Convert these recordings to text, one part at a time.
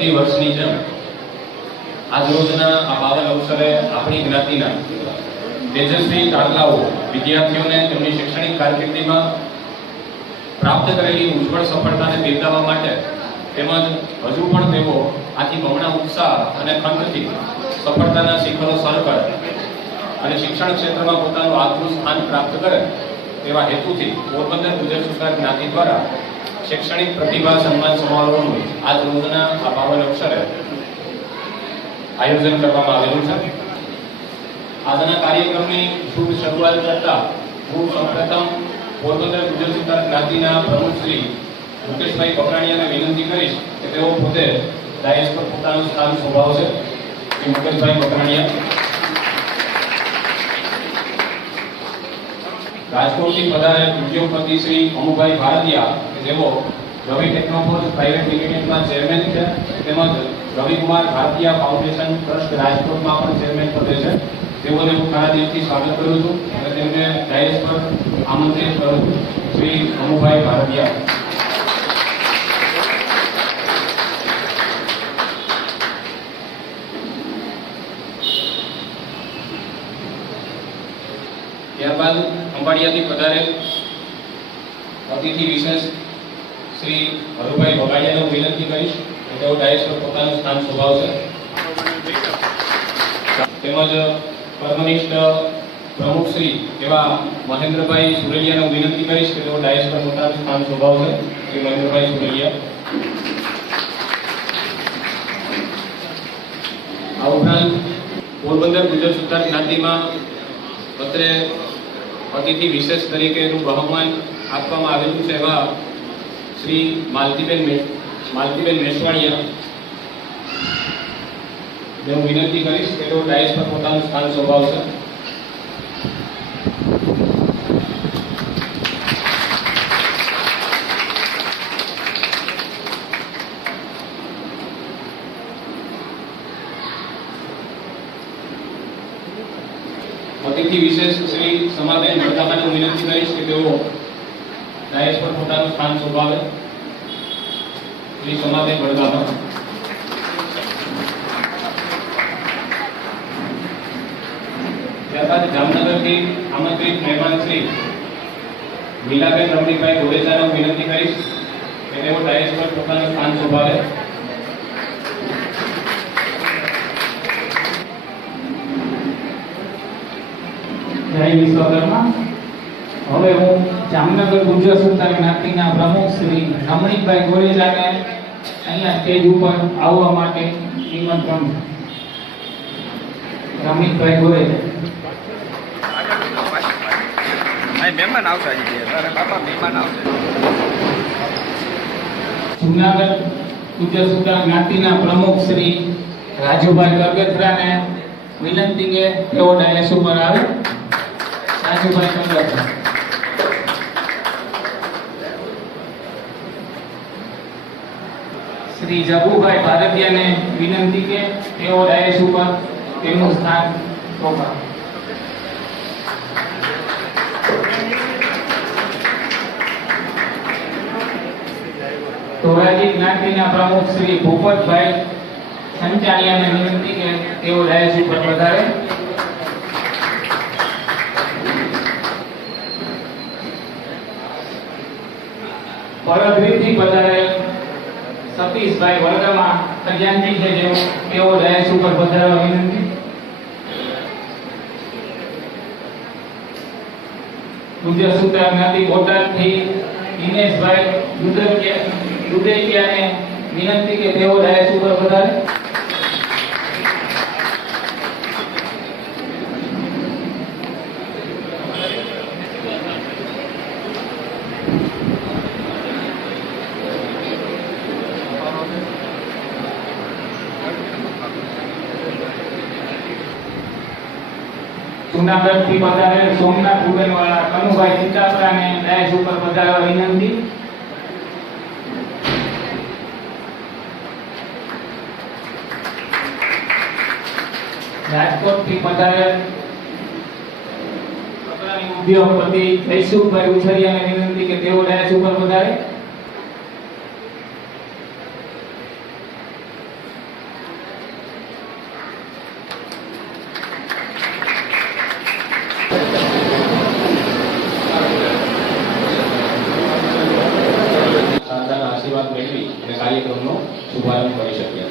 પ્રતિ વર્ષની જેમ આજ રોજના આ પાવન અવસરે આપણી જ્ઞાતિના તેજસ્વી તારલાઓ વિદ્યાર્થીઓને તેમની શૈક્ષણિક કારકિર્દીમાં પ્રાપ્ત કરેલી ઉજ્જવળ સફળતાને બિરદાવવા માટે તેમજ હજુ પણ તેઓ આથી બમણા ઉત્સાહ અને ખંતથી સફળતાના શિખરો સર કરે અને શિક્ષણ ક્ષેત્રમાં પોતાનું આગવું સ્થાન પ્રાપ્ત કરે તેવા હેતુથી પોરબંદર ગુજર સુધાર જ્ઞાતિ દ્વારા શૈક્ષણિક પ્રતિભા સન્માન સમારોહનું આજ રોજના આ પાવન અવસરે આયોજન કરવામાં આવેલું છે. આજના કાર્યક્રમની શુભ શરૂઆત કરતા હું સૌપ્રથમ પોરબંદર ગુજર સુધાર જ્ઞાતિના પ્રમુખ શ્રી મુકેશભાઈ કપરાણીયાને વિનંતી કરીશ કે તેઓ પોતે ડાયસ પર પોતાનું સ્થાન શોભાવશે. શ્રી મુકેશભાઈ કપરાણીયા. રાજકોટથી પધારે ઉદ્યોગપતિ શ્રી અમુભાઈ ભારતીયા કે જેઓ રવિ ટેકનોફોર્જ પ્રાઇવેટ લિમિટેડના ચેરમેન છે તેમજ રવિકુમાર ભારતીયા ફાઉન્ડેશન ટ્રસ્ટ રાજકોટમાં પણ ચેરમેન પદે છે. તેઓને હું ઘણા દિવસથી સ્વાગત કરું છું અને તેમને ડાયસ પર આમંત્રિત કરું છું. શ્રી અમુભાઈ ભારતીયા. ત્યારબાદ અંબાડિયાથી પધારેલ અતિથિ વિશેષ શ્રી હરુભાઈ વગાડિયાને હું વિનંતી કરીશ કે તેઓ ડાયસ પર પોતાનું સ્થાન શોભાવશે. તેમજ કર્મનિષ્ઠ પ્રમુખ શ્રી એવા મહેન્દ્રભાઈ સુરેલિયાને હું વિનંતી કરીશ કે તેઓ ડાયસ પર પોતાનું સ્થાન શોભાવશે. શ્રી મહેન્દ્રભાઈ સુરેલિયા. આ ઉપરાંત પોરબંદર ગુજર સુધાર જ્ઞાતિમાં અત્રે અતિથિ વિશેષ તરીકેનું બહુમાન આપવામાં આવેલું છે એવા શ્રી માલતીબેન મેસવાડિયા હું વિનંતી કરીશ કે તેઓ ડાયસ પર પોતાનું સ્થાન શોભાવશે. અતિથિ વિશેષ શ્રી સમાબેન વડદામાને હું વિનંતી કરીશ કે તેઓ ડાયસ પર પોતાનું સ્થાન શોભાવે. શ્રી સમાબેન વડદામા. ત્યારબાદ જામનગરથી આમંત્રિત મહેમાન શ્રી લીલાબેન રમણીભાઈ ગોરેચાને હું વિનંતી કરીશ કે તેઓ ડાયસ પર પોતાનું સ્થાન શોભાવે. જય વિશ્વકર્મા. હવે હું જામનગર ગુર્જર સુલતાન જ્ઞાતિના પ્રમુખ શ્રી રમણીકભાઈ ગોરેજાને અહીંયા સ્ટેજ ઉપર આવવા માટે નિમંત્રણ. રમણીકભાઈ ગોરેજા. મહેમાન આવતા બાપા મહેમાન આવશે. જુનાગઢ ગુર્જર સુલતાન જ્ઞાતિના પ્રમુખ શ્રી રાજુભાઈ કરગથરાને વિનંતી કે તેઓ ડાયસ ઉપર આવે. રાજુભાઈ કરગથરા. શ્રી જબુભાઈ ભારતીયાને વિનંતી કે તેઓ ડાયસ ઉપર તેમનું સ્થાન રોકાવે. ધોરાજી જ્ઞાતિના પ્રમુખ શ્રી ભૂપતભાઈ સંચાલિયાને વિનંતી કે તેઓ ડાયસ ઉપર પધારે. પરદ્વીપથી પધારે સતીશભાઈ વરગામા ખજાનજી છે તેઓ ડાયસ ઉપર પધારવા વિનંતી. ગુર્જર સુલતાન જ્ઞાતિ બોટાદથી દિનેશભાઈ દુધૈયાને વિનંતી કે તેઓ ડાયસ ઉપર પધારે. જુનાગઢથી પધારેલ સોમનાથ ઉગનવાળા કનુભાઈ ચિત્તાપરાને ડાયસ ઉપર પધારવા વિનંતી. રાજકોટથી પધારેલ ઉદ્યોગપતિ જયસુખભાઈ ઉછરિયાને વિનંતી કે તેઓ ડાયસ ઉપર પધારે. આશીર્વાદ મેળવી અને કાર્યક્રમનો શુભારંભ કરી શકીએ.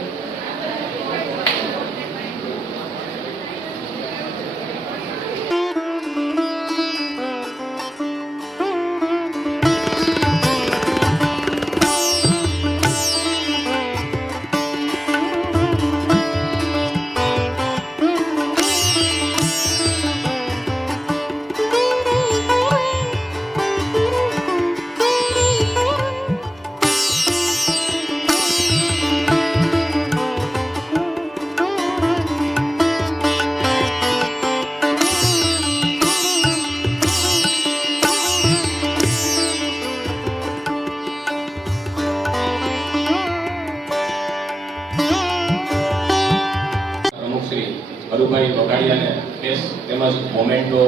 હરુભાઈ વઘાડિયાને કેસ તેમજ મોમેન્ટો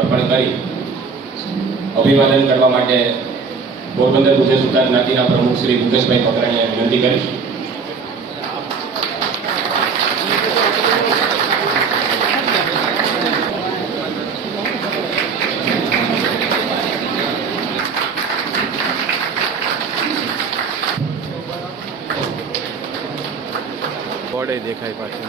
અર્પણ કરી અભિવાદન કરવા માટે પોરબંદર ગુર્જર સુલતાન જ્ઞાતિના પ્રમુખ શ્રી મુકેશભાઈ પકરાણીને વિનંતી કરીશ. બોર્ડે દેખાય પાછળ.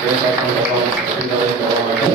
પ્રેરણાત્મક કરવા માટે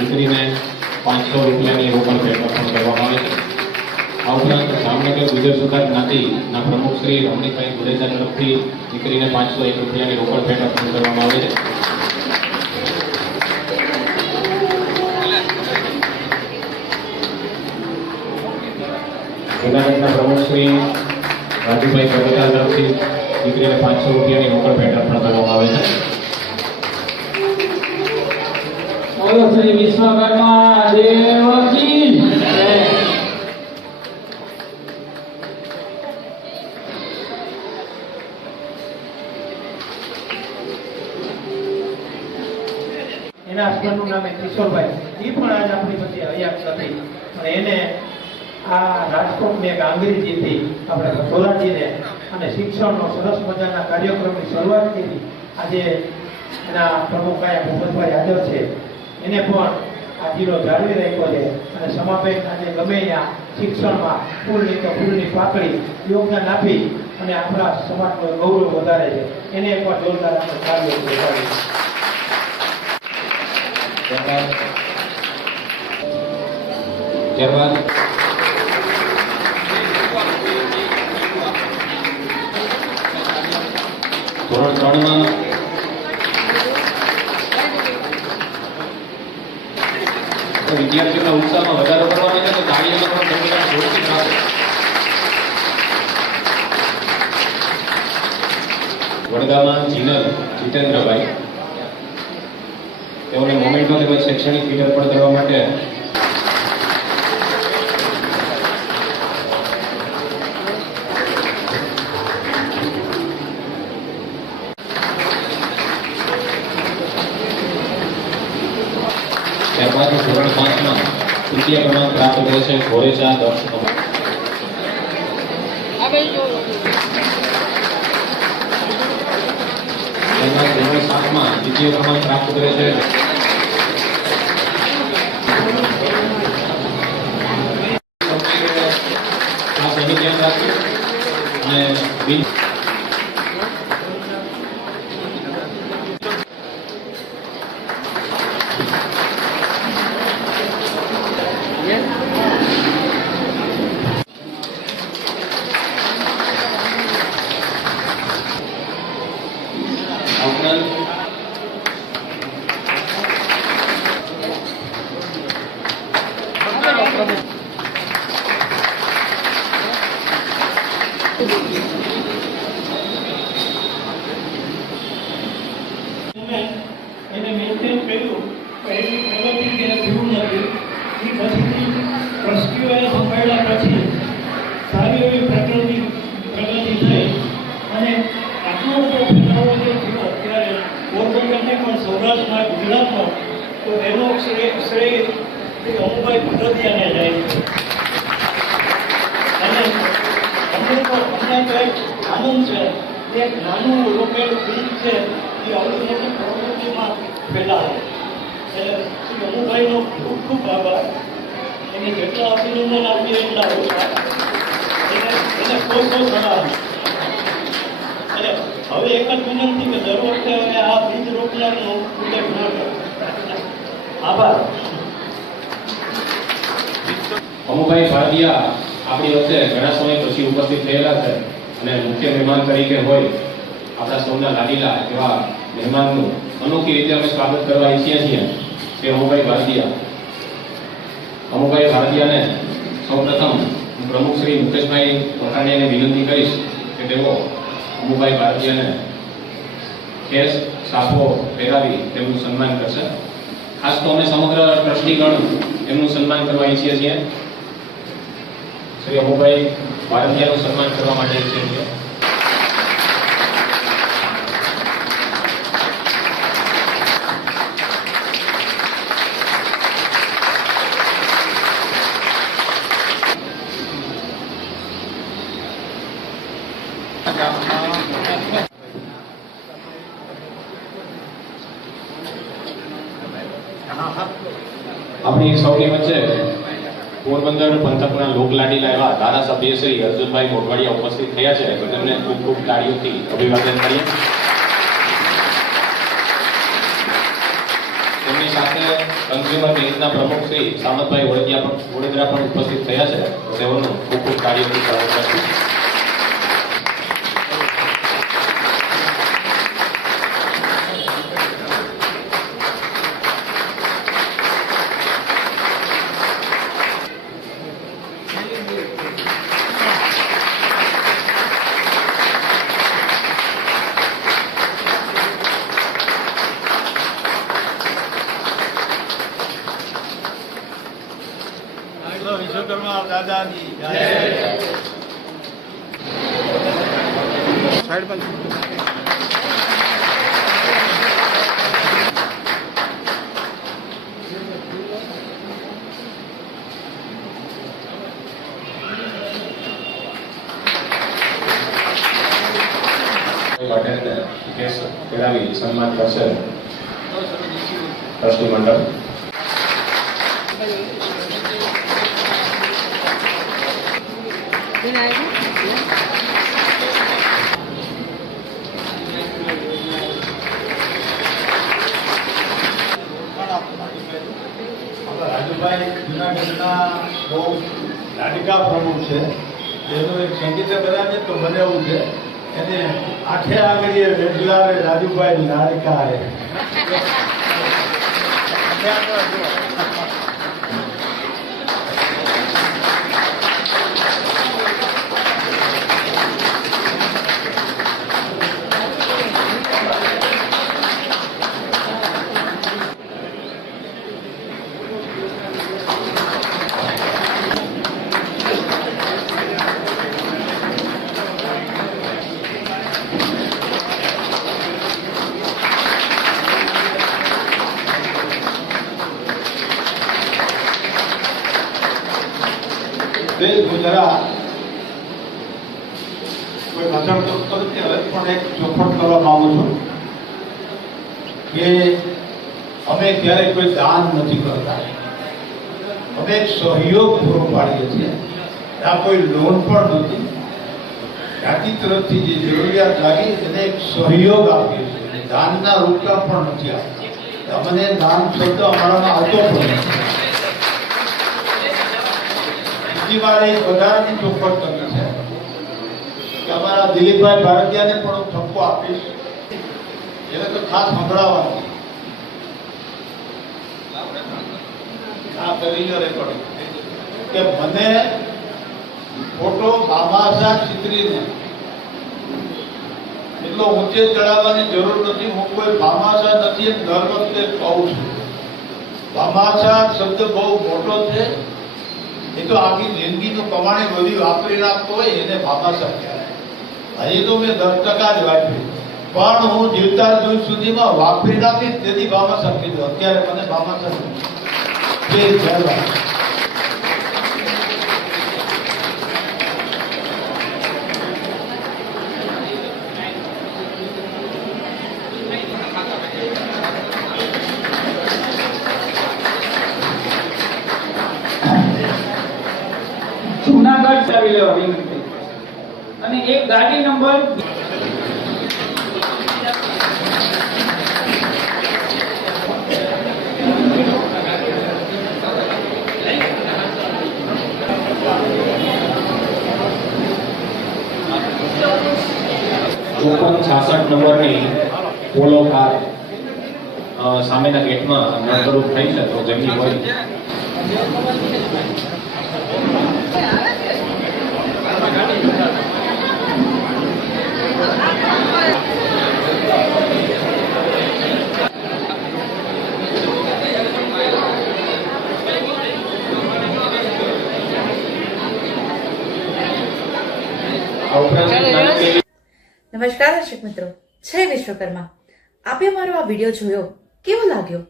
દીકરીને 500 રૂપિયાની રોકડ ભેટ અર્પણ કરવામાં આવે છે. આ ઉપરાંત જામનગર ગુજર સુધાર જ્ઞાતિના પ્રમુખ શ્રી રમણીભાઈ ગુરેજા તરફથી દીકરીને 501 રૂપિયાની રોકડ ભેટ અર્પણ કરવામાં આવે છે. જુનાગઢના પ્રમુખ શ્રી રાજુભાઈ પ્રગટા તરફથી દીકરીને 500 રૂપિયાની રોકડ ભેટ અર્પણ કરવામાં આવે છે. બોલો શ્રી વિશ્વકર્મા દેવ કી જય. એના હસબન્ડનું નામ કિશોરભાઈ, એ પણ આજ આપણી વચ્ચે અહીંયા નથી. અને એને આ રાજકોટની એક આંગળીજીથી આપણે સોરાજીને અને શિક્ષણનો સરસ મજાના કાર્યક્રમની શરૂઆત કરી. આજે એના પ્રમુખ આયા ભૂપતભાઈ હાજર છે, એને પણ આ જિલ્લો જાળવી રાખ્યો છે. અને સમાપેન આજે ગમે ત્યાં શિક્ષણમાં ફૂલની તો ફૂલની પાકડી યોગદાન આપી અને આપણા સમાજનું ગૌરવ વધારે છે. એને એકવાર જોરદાર આપણે કાર્ય બતાવીએ. ત્યારબાદ ધોરણ 3માં વિદ્યાર્થીઓના ઉત્સાહમાં વધારો કરવાનો છે તો તાળીઓનો પણ ગણગડાટ જોરથી થાશે. વડગામમાં જીતેન્દ્રભાઈ, તેઓને મોમેન્ટો તેમજ શૈક્ષણિક કીટ અર્પણ કરવા માટે ત્યારબાદ ધોરણ 5માં તૃતીય ક્રમાંક પ્રાપ્ત કરે છે ઘોરેચા દર્શ. ત્યારબાદ ધોરણ 7માં દ્વિતીય ક્રમાંક પ્રાપ્ત કરે છે ખાસ એની ધ્યાન રાખવું અને એને મેન્ટેન કર્યું પણ એની પ્રગતિ તેને થયું નથી. એ પછીથી ટ્રસ્ટીઓએ સંભાળ્યા પછી સારી એવી પ્રગતિ થઈ અને આટલો બધો ફેલાવો જે થયો અત્યારે તો એનો શ્રેય શ્રી અમુભાઈ ભટોદિયાને જાય છે. અને અમને તો એક આનંદ છે કે એક નાનું રોપેલું બીજ છે એ આવડી મોટી પ્રવૃત્તિમાં ફેલાવે. એટલે શ્રી અમુભાઈનો ખૂબ ખૂબ આભાર. એને જેટલા અભિનંદન આપીએ એટલા ઓછા. એને કોઈ સલાહ. અને હવે એક જ વિનંતી કે દર વખતે હવે આ બીજ રોપનારનો ઉલ્લેખ ન કરો. આભાર. અમુભાઈ ભારતીયા આપણી વચ્ચે ઘણા સમય પછી ઉપસ્થિત થયેલા છે અને મુખ્ય મહેમાન તરીકે હોય આપણા સૌના લાડીલા એવા મહેમાનનું અનોખી રીતે અમે સ્વાગત કરવા ઈચ્છીએ છીએ તે અમુભાઈ ભારતીયા. અમુભાઈ ભારતીયાને સૌપ્રથમ હું પ્રમુખ શ્રી મુકેશભાઈ વખાણીયાને વિનંતી કરીશ કે તેઓ અમુભાઈ ભારતીયાને કેસ સાફો પહેરાવી તેમનું સન્માન કરશે. ખાસ તો અમે સમગ્ર ટ્રસ્ટીગણ એમનું સન્માન કરવા ઈચ્છીએ છીએ. શ્રી અમુભાઈ ભારતીયાનું સન્માન કરવા માટે ઈચ્છીએ છીએ. આપણી સૌની વચ્ચે પોરબંદર પંથકના લોકલાડીલા એવા ધારાસભ્ય શ્રી અર્જુનભાઈ મોઢવાડિયા ઉપસ્થિત થયા છે તો તેમને ખૂબ ખૂબ તાળીઓથી અભિવાદન કરીએ. તેમની સાથે કન્ઝ્યુમર બેંકના પ્રમુખ શ્રી સામતભાઈ વડોદરા પણ ઉપસ્થિત થયા છે તો તેઓનું ખૂબ ખૂબ તાળીઓથી સ્વાગત કરીશું. વિશ્વકર્મા દાદાની સાઈડ પર પાટેલને કેસ પહેરાવી સન્માન કરશે ટ્રસ્ટી મંડળ. રાજુભાઈ જુનાગઢના બહુ લાડિકા પ્રમુખ છે. એનું એક સંગીત બધાને તો મને એવું છે એને આઠે આંગળીએ વેગલારે રાજુભાઈ લાડિકા હે. ગુજરાત કોઈ ભાષણ તો નથી હવે પણ એક ચોખવટ કરવા માંગુ છું કે અમે ક્યારેય કોઈ દાન નથી કરતા. અમે એક સહયોગ પૂરો પાડીએ છીએ. આ કોઈ લોન પણ નથી. જાતિ તરફથી જે જરૂરિયાત લાગી એને એક સહયોગ આપીએ છીએ. દાનના રૂપિયા પણ નથી આપતા. અમને દાન શબ્દ અમારામાં આવતો પણ નથી. મારે એક વધારાની ચોખવટ કરવી છે કે અમારા દિલીપભાઈ ભારતીયાને પણ હું ઠપકો આપીશ. એને તો ખાસ સંભળાવવાનું આ કરીને રેકોર્ડિંગ કે મને ફોટો બામાસા ચિત્રીને એટલો ઊંચે ચડાવવાની જરૂર નથી. હું કોઈ બામાસા નથી એમ દર વખતે કહું છું. બામાસા શબ્દ બહુ મોટો છે. એ તો આખી જિંદગીનું કમાણી બધી વાપરી નાખતો હોય એને બામાસા કહેવાય. હજી તો મેં 10% જ વાપર્યું. પણ હું જીવતા જીવ સુધીમાં વાપરી નાખીશ તેથી બાબા સાહેબ કીધું. અત્યારે મને બાબા સાહેબ જય જવાહર. જુનાગઢ ચાવી લેવા વિનંતી. અને એક ગાડી નંબર ચોપન 66 નંબરની પોલો કાર સામેના ગેટમાં નંબરરૂપ થઈ છે, તો જેમની હોય આ ઉપરાંત નાનકડી નમસ્કાર દર્શક મિત્રો, જય વિશ્વકર્મા. આપે અમારો આ વિડીયો જોયો, કેવો લાગ્યો?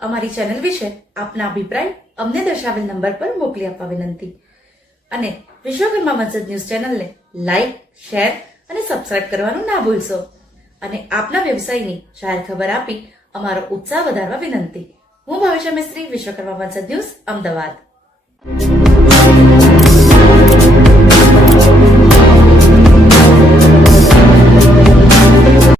અમારી ચેનલ વિશે આપના અભિપ્રાય અમને દર્શાવેલ નંબર પર મોકલી આપવા વિનંતી. અને વિશ્વકર્મા વંશજ ન્યૂઝ ચેનલને લાઈક, શેર અને સબસ્ક્રાઇબ કરવાનું ના ભૂલશો. અને આપના વ્યવસાયની જાહેર ખબર આપી અમારો ઉત્સાહ વધારવા વિનંતી. હું ભવિષ્ય મિસ્ત્રી, વિશ્વકર્મા વંશજ ન્યૂઝ, અમદાવાદ.